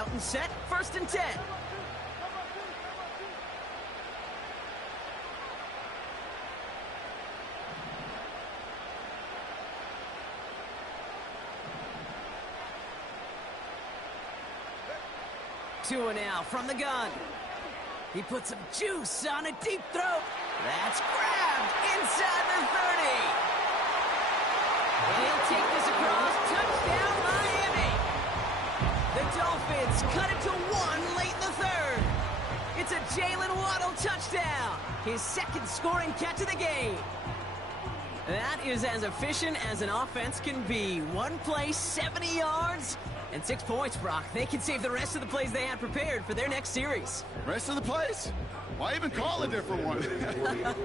out and set, 1st and 10. Tua now from the gun. He puts some juice on a deep throw. That's grabbed inside the 30. And he'll take this across. Touchdown, Miami. The Dolphins cut it to 1 late in the 3rd. It's a Jalen Waddle touchdown. His 2nd scoring catch of the game. That is as efficient as an offense can be. 1 play, 70 yards, and 6 points, Brock. They can save the rest of the plays they had prepared for their next series. Rest of the plays? Why even call a different one?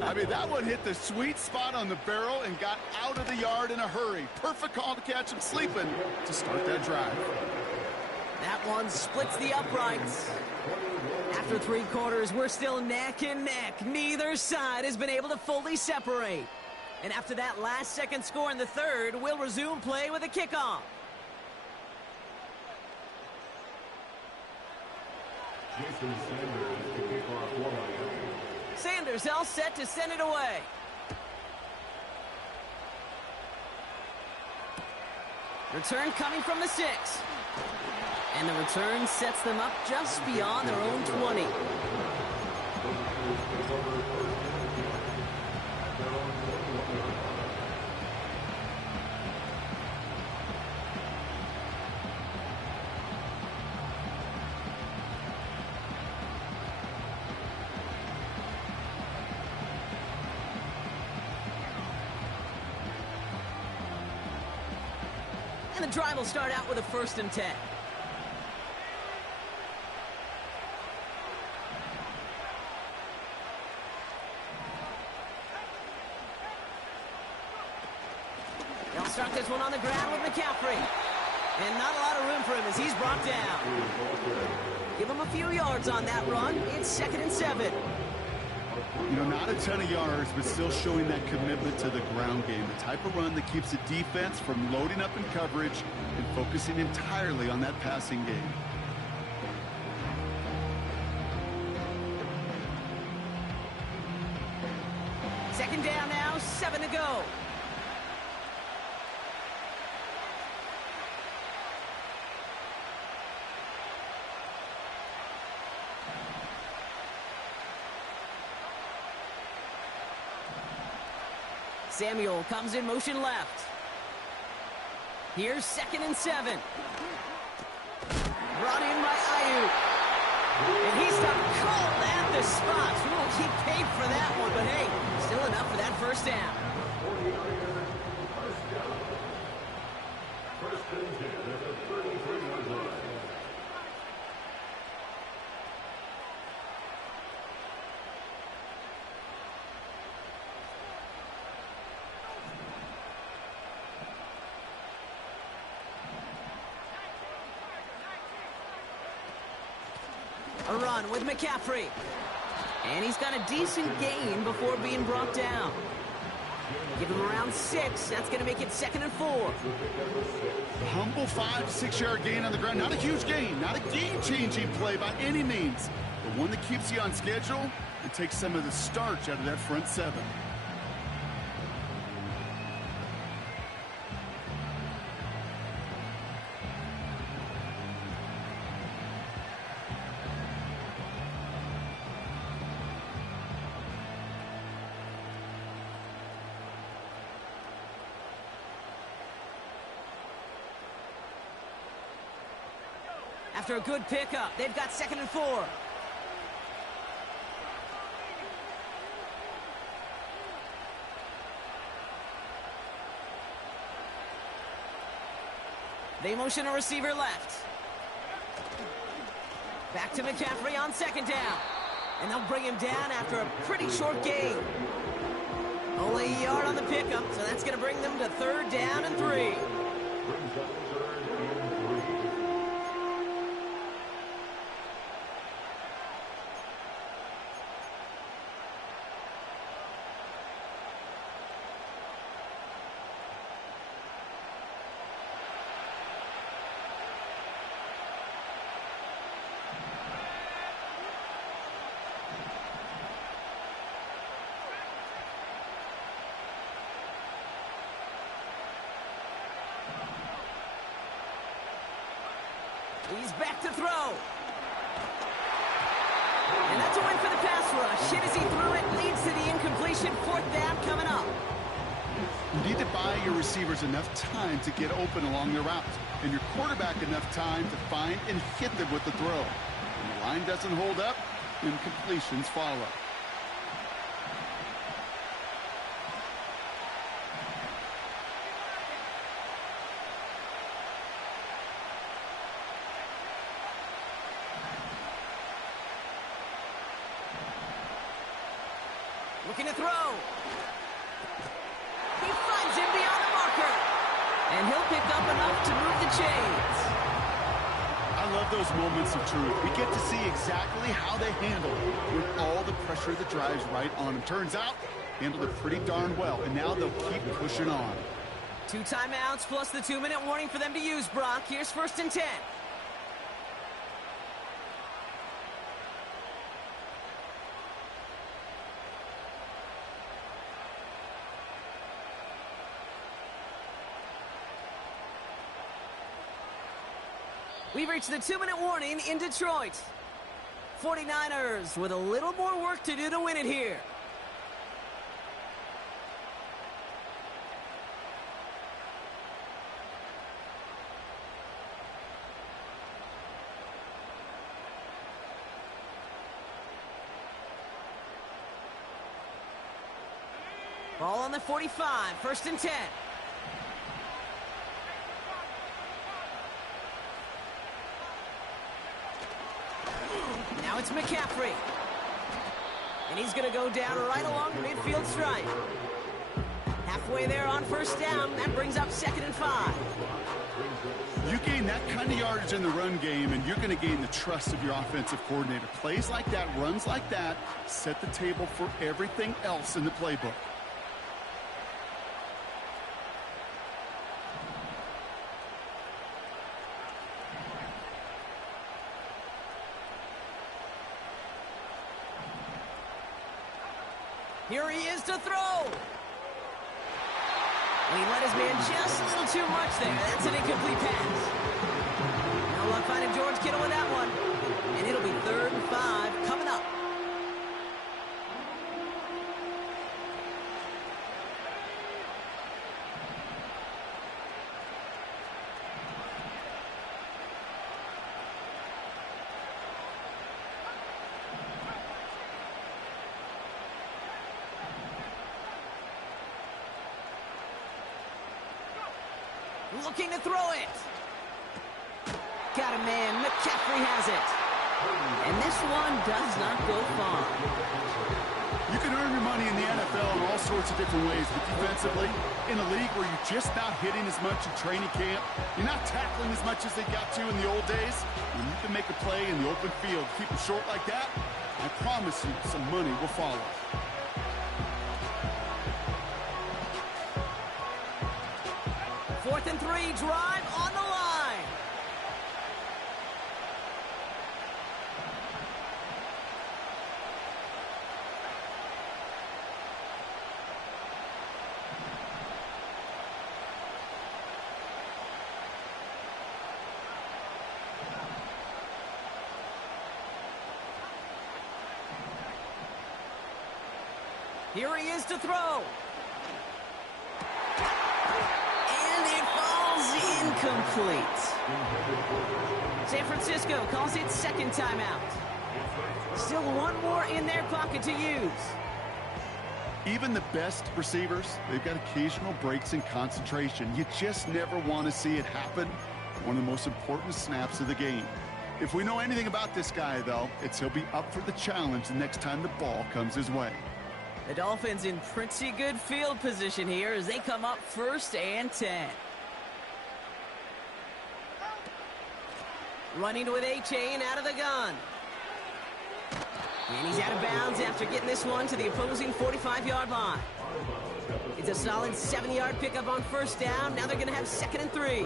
I mean, that one hit the sweet spot on the barrel and got out of the yard in a hurry. Perfect call to catch him sleeping to start that drive. That one splits the uprights. After 3 quarters, we're still neck and neck. Neither side has been able to fully separate. And after that last-second score in the 3rd, we'll resume play with a kickoff. Sanders all set to send it away. Return coming from the 6. And the return sets them up just beyond their own 20. And the drive will start out with a 1st and 10. They'll start this one on the ground with McCaffrey. And not a lot of room for him as he's brought down. Give him a few yards on that run. It's 2nd and 7. You know, not a ton of yards, but still showing that commitment to the ground game. The type of run that keeps the defense from loading up in coverage and focusing entirely on that passing game. Second down now, 7 to go. Samuel comes in motion left. Here's 2nd and 7. Brought in by Ayuk. And he stopped cold at the spot. We won't keep paid for that one, but hey, still enough for that 1st down. A run with McCaffrey. And he's got a decent gain before being brought down. Give him around 6. That's going to make it 2nd and 4. Humble 5 to 6 yard gain on the ground. Not a huge gain. Not a game-changing play by any means. But one that keeps you on schedule and takes some of the starch out of that front 7. After a good pickup, they've got 2nd and 4. They motion a receiver left. Back to McCaffrey on 2nd down. And they'll bring him down after a pretty short gain. Only a yard on the pickup, so that's going to bring them to 3rd down and 3. He's back to throw. And that's a win for the pass rush. Hit as he threw it, leads to the incompletion. Fourth down coming up. You need to buy your receivers enough time to get open along their routes, and your quarterback enough time to find and hit them with the throw. When the line doesn't hold up, incompletions follow. Looking to throw. He finds him beyond the marker. And he'll pick up enough to move the chains. I love those moments of truth. We get to see exactly how they handle it with all the pressure that drives right on them. Turns out, handled it pretty darn well, and now they'll keep pushing on. 2 timeouts plus the 2-minute warning for them to use, Brock. Here's 1st and 10. We've reached the 2-minute warning in Detroit. 49ers with a little more work to do to win it here. Ball on the 45, 1st and 10. Now it's McCaffrey. And he's going to go down right along the midfield stripe. Halfway there on 1st down. That brings up 2nd and 5. You gain that kind of yardage in the run game, and you're going to gain the trust of your offensive coordinator. Plays like that, runs like that, set the table for everything else in the playbook. Here he is to throw. And he let his man just a little too much there. That's an incomplete pass. No luck finding George Kittle with that one. And it'll be 3rd and 5 coming up. Looking to throw it. Got a man. McCaffrey has it. And this one does not go far. You can earn your money in the NFL in all sorts of different ways, but defensively, in a league where you're just not hitting as much in training camp, you're not tackling as much as they got to in the old days, when you can make a play in the open field, keep it short like that, I promise you some money will follow. 4th and 3, drive on the line. Here he is to throw. Incomplete. San Francisco calls it 2nd timeout. Still one more in their pocket to use. Even the best receivers, they've got occasional breaks in concentration. You just never want to see it happen. One of the most important snaps of the game. If we know anything about this guy, though, it's he'll be up for the challenge the next time the ball comes his way. The Dolphins in pretty good field position here as they come up 1st and 10. Running with A-Chain out of the gun. And he's out of bounds after getting this one to the opposing 45-yard line. It's a solid 7-yard pickup on 1st down. Now they're going to have 2nd and 3.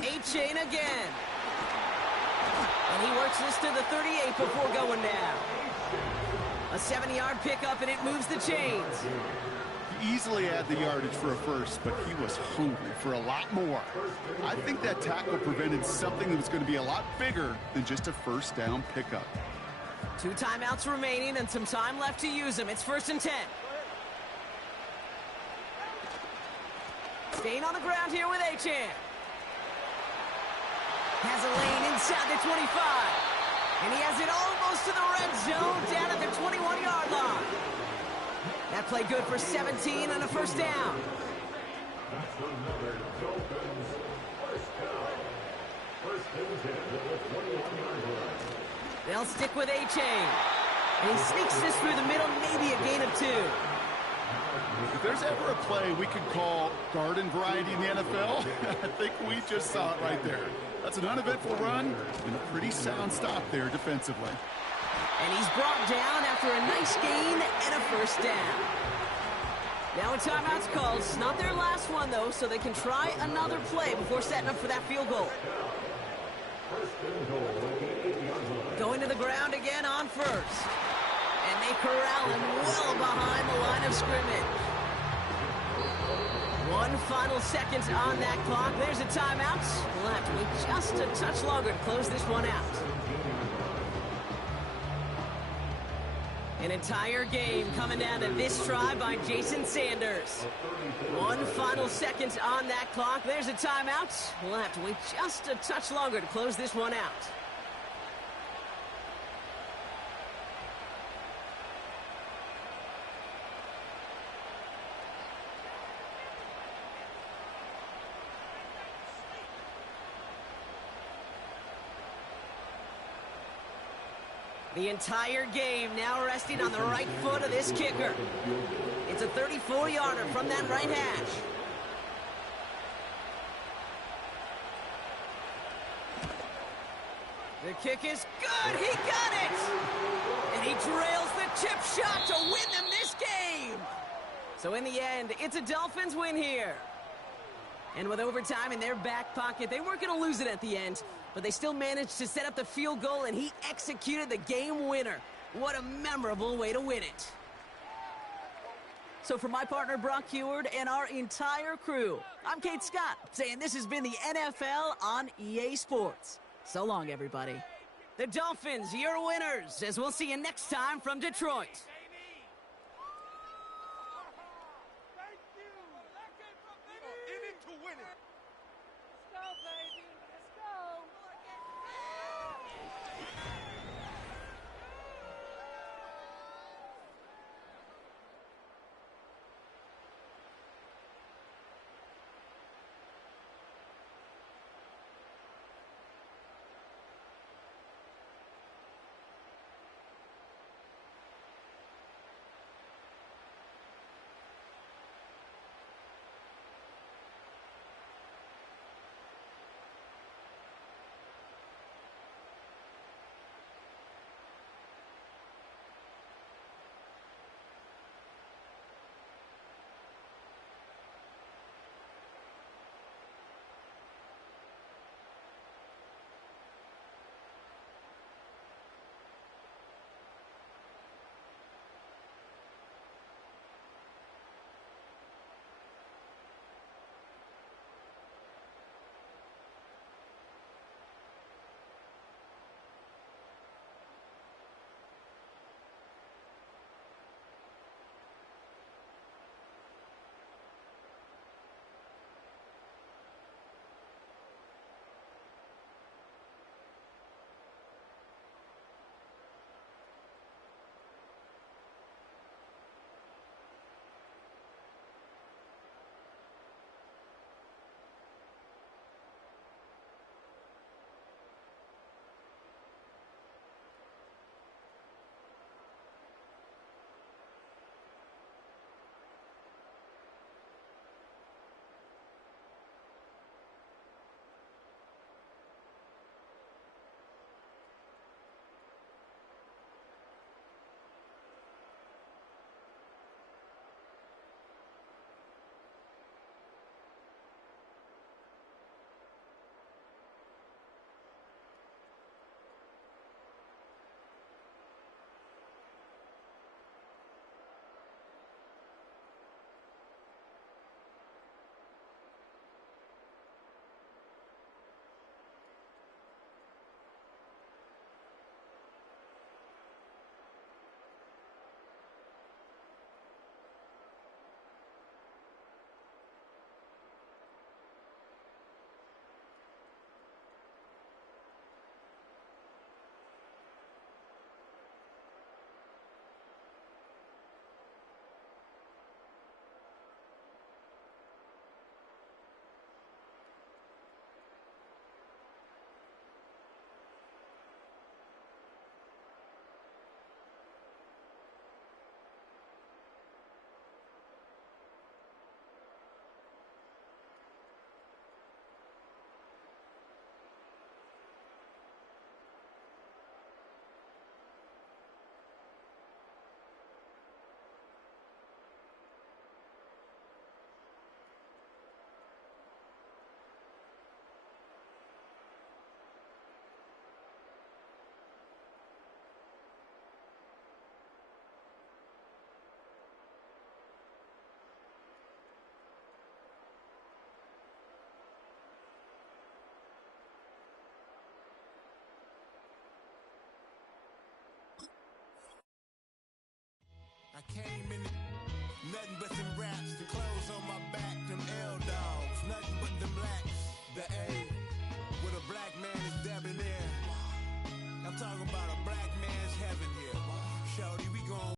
A-Chain again. And he works this to the 38 before going down. A 7-yard pickup, and it moves the chains. He easily had the yardage for a first, but he was hungry for a lot more. I think that tackle prevented something that was going to be a lot bigger than just a first down pickup. 2 timeouts remaining and some time left to use them. It's 1st and 10. Staying on the ground here with Achane. Has a lane inside the 25. And he has it almost to the red zone, down at the 21-yard line. That play good for 17 and a first down. They'll stick with Achane. And he sneaks this through the middle, maybe a gain of 2. If there's ever a play we could call garden variety in the NFL, I think we just saw it right there. That's an uneventful run and a pretty sound stop there defensively. And he's brought down after a nice gain and a first down. Now a timeout's called. It's not their last one, though, so they can try another play before setting up for that field goal. Going to the ground again on first. And they corral him well behind the line of scrimmage. 1 final second on that clock. There's a timeout. We'll have to wait just a touch longer to close this one out. An entire game coming down to this try by Jason Sanders. 1 final second on that clock. There's a timeout. We'll have to wait just a touch longer to close this one out. The entire game now resting on the right foot of this kicker. It's a 34-yarder from that right hash. The kick is good. He got it. And he trails the chip shot to win them this game. So in the end, it's a Dolphins win here. And with overtime in their back pocket, they weren't going to lose it at the end. But they still managed to set up the field goal, and he executed the game winner. What a memorable way to win it. So for my partner, Brock Heward, and our entire crew, I'm Kate Scott, saying this has been the NFL on EA Sports. So long, everybody. The Dolphins, your winners, as we'll see you next time from Detroit. came in, nothing but them raps, the clothes on my back, them L-dogs, nothing but them blacks. The A, with a black man is debonair. I'm talking about